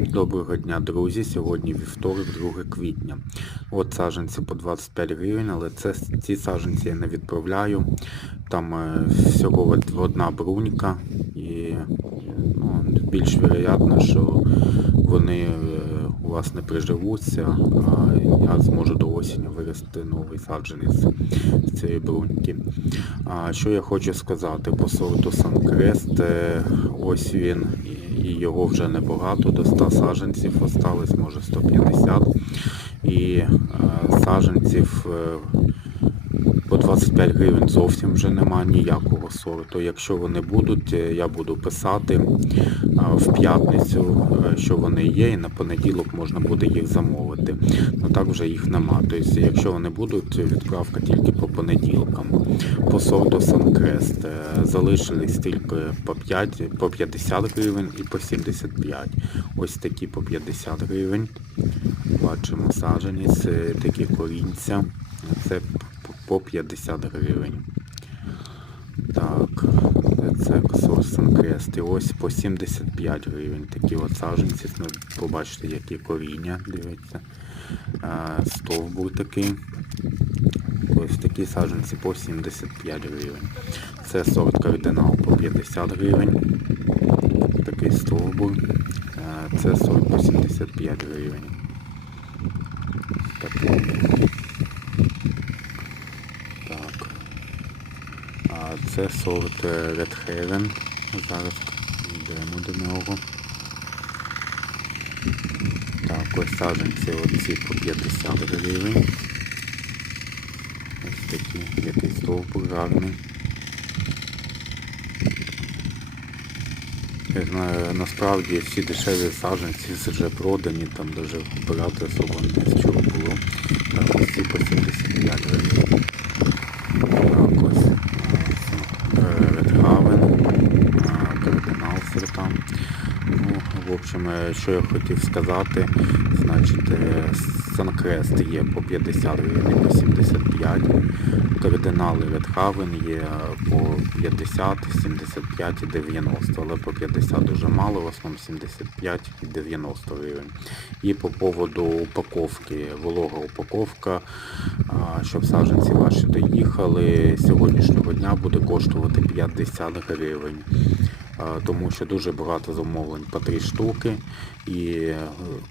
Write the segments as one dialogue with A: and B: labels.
A: Доброго дня, друзі. Сьогодні вівторок, 2 квітня. От саджанці по 25 гривень, але це ці саджанці я не відправляю. Там е, всього одна брунька і ну, більш вероятно, що вони вас не приживуться, я зможу до осені вирости новий саджанець з цієї бруньки. А що я хочу сказати по сорту Санкрест, ось він, і- і його вже небагато, до 100 саджанців осталось, може 150. І е, саджанців е, по 25 гривень зовсім вже нема ніякого сорту. Якщо вони будуть, е, я буду писати в п'ятницю, е, що вони є, і на понеділок можна буде їх замовити. Ну так вже їх нема. Тобто, якщо вони будуть, відправка тільки по понеділкам. По сорту Санкрест е, залишились тільки по 5, по 50 гривень і по 75. Ось такі по 50 гривень. Бачимо е, такі корінця. Це по 50 гривень. Так, це. І ось по 75 гривень. Такі от саджанці. Ну, побачите, які коріння, дивіться. Стовбур такий. Ось такі саджанці по 75 гривень. Це сорт кардинал по 50 гривень. Такий стовбур. Це сорт по 75 гривень. Такий. Так. А це сорт е, Red Heaven. Зараз йдемо до нього. Так, ось саджанці оці по 50 гривень. Ось такі, який стовбур гарний. Я знаю, насправді всі дешеві саджанці вже продані, там даже брати особо не з чого було. Так, ось ці по 75 гривень. Так, ось Редгавен, кардинал сорта. Ну, в общем, що я хотів сказати, значить, е, Санкрест є по 50 гривень, по 75. Кардинали Редхавен є по 50, 75 і 90, але по 50 дуже мало, в основному 75 і 90 гривень. І по поводу упаковки, волога упаковка, щоб саджанці ваші доїхали, сьогоднішнього дня буде коштувати 50 гривень. Тому що дуже багато замовлень по 3 штуки і е,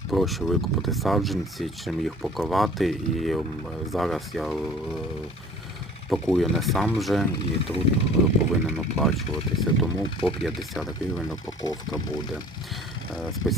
A: проще викупити саджанці, чим їх пакувати. І зараз я е, пакую не сам вже і тут е, повинен оплачуватися, тому по 50 гривень упаковка буде. Спасибо.